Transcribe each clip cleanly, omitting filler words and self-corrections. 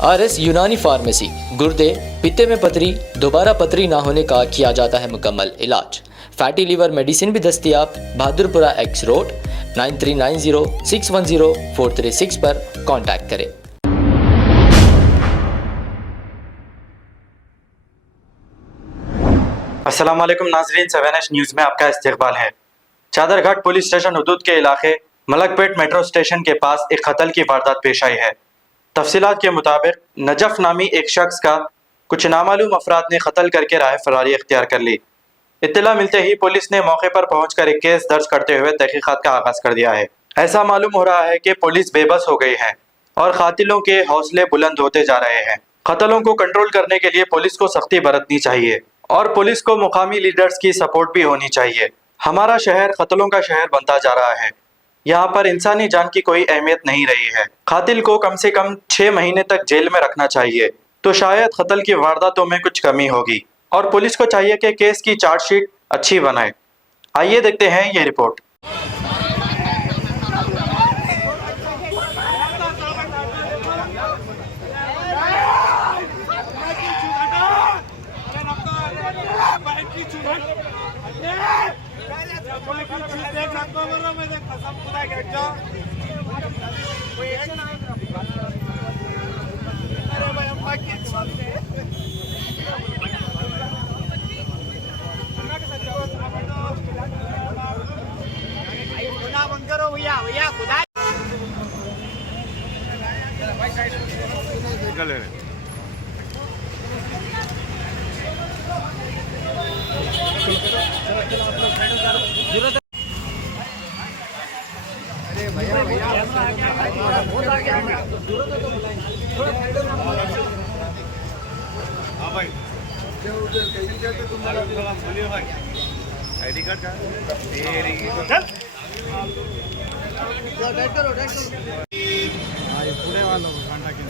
RS यूनानी pharmacy, गुर्दे, पित्ते में पथरी, दोबारा पथरी ना होने का किया जाता है मुकम्मल इलाज। फैटी लीवर मेडिसिन भी दस्तियाब। बहादुरपुरा X रोड 9390610436 पर कांटेक्ट करें। अस्सलाम वालेकुम नाज़रीन, 7H न्यूज़ में आपका इस्तकबाल है। चादरघाट पुलिस स्टेशन हुदूद के इलाके मलकपेट मेट्रो स्टेशन के पास एक कत्ल की वारदात पेश आई है। तफसीलात के मुताबिक नजफ नामी एक शख्स का कुछ नामालूम अफराद ने कत्ल करके राह फरारी इख्तियार कर ली। इत्तला मिलते ही पुलिस ने मौके पर पहुंचकर एक केस दर्ज करते हुए तहकीकात का आगाज कर दिया है। ऐसा मालूम हो रहा है कि पुलिस बेबस हो गई है और कातिलों के हौसले बुलंद होते जा रहे हैं। कत्लों को कंट्रोल करने के लिए पुलिस को सख्ती बरतनी चाहिए और पुलिस को मुकामी लीडर्स की सपोर्ट भी होनी चाहिए। हमारा शहर कत्लों का शहर बनता जा रहा है। यहाँ पर इंसानी जान की कोई अहमियत नहीं रही है। कातिल को कम से कम 6 महीने तक जेल में रखना चाहिए, तो शायद कत्ल की वारदातों में कुछ कमी होगी और पुलिस को चाहिए कि केस की चार्जशीट अच्छी बनाए। आइए देखते हैं ये रिपोर्ट। हाँ भाई, बोलिए भाई, ID कार्ड का चल करो पुणे वालों को घंटा के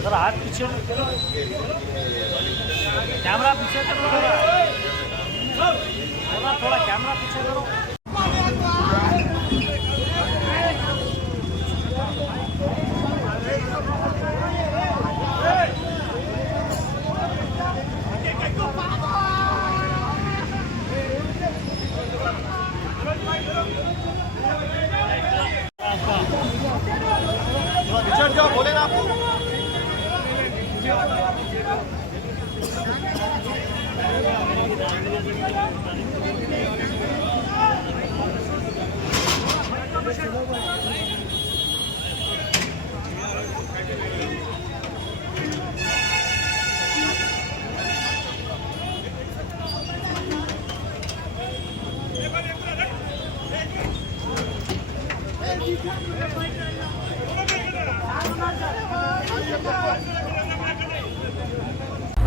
सर हाथ पीछे कैमरा पीछे करो, थोड़ा कैमरा पीछे करो। विचर जाओ, बोले ना आपको।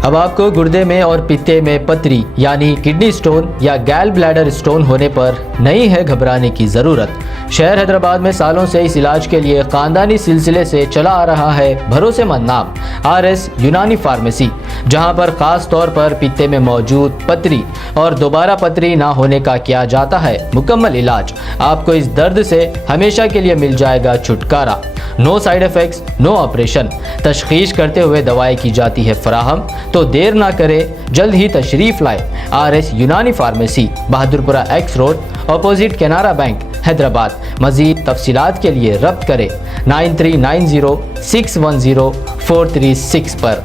अब आपको गुर्दे में और पित्ते में पथरी यानी किडनी स्टोन या गैल ब्लैडर स्टोन होने पर नहीं है घबराने की ज़रूरत। शहर हैदराबाद में सालों से इस इलाज के लिए ख़ानदानी सिलसिले से चला आ रहा है भरोसेमंद नाम RS यूनानी फार्मेसी, जहां पर ख़ास तौर पर पित्ते में मौजूद पथरी और दोबारा पथरी ना होने का किया जाता है मुकम्मल इलाज। आपको इस दर्द से हमेशा के लिए मिल जाएगा छुटकारा। No side effects, no operation. तशखीस करते हुए दवाएं की जाती है फराहम, तो देर ना करें, जल्द ही तशरीफ लाए। RS यूनानी pharmacy, Bahadurpura X road, opposite Canara bank, Hyderabad. मज़ीद तफसीलात के लिए रब्त करें 9390610436 पर।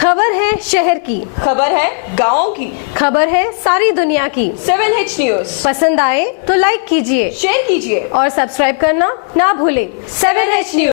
खबर है शहर की, खबर है गाँव की, खबर है सारी दुनिया की। 7H न्यूज़ पसंद आए तो लाइक कीजिए, शेयर कीजिए और सब्सक्राइब करना ना भूलें। 7H news.